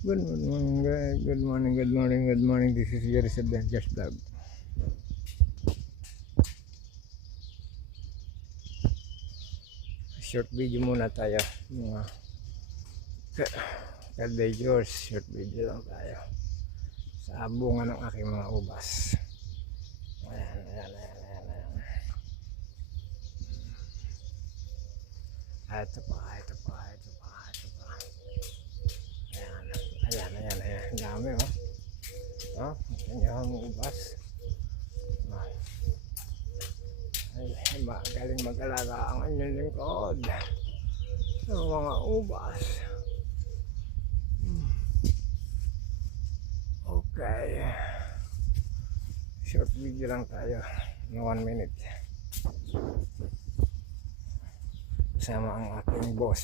Good morning, guys. Good morning, good morning, good morning. This is Jerry's Adventures Vlog. Short video muna tayo. Mga kadayos, short video lang tayo. Sa bunga ng aking mga ubas. Ayan, ayan, ayan, ayan, ayan. Ito pa, ito pa, ito pa, ito pa. Ayan, ayan, ayan, ayan. Ang dami, oh. Oh, ang ubas. Ay, magaling mag-alaga ang anyong lingkod ng mga ubas. Okay, short video lang tayo ng 1 minute kasama ang aking boss.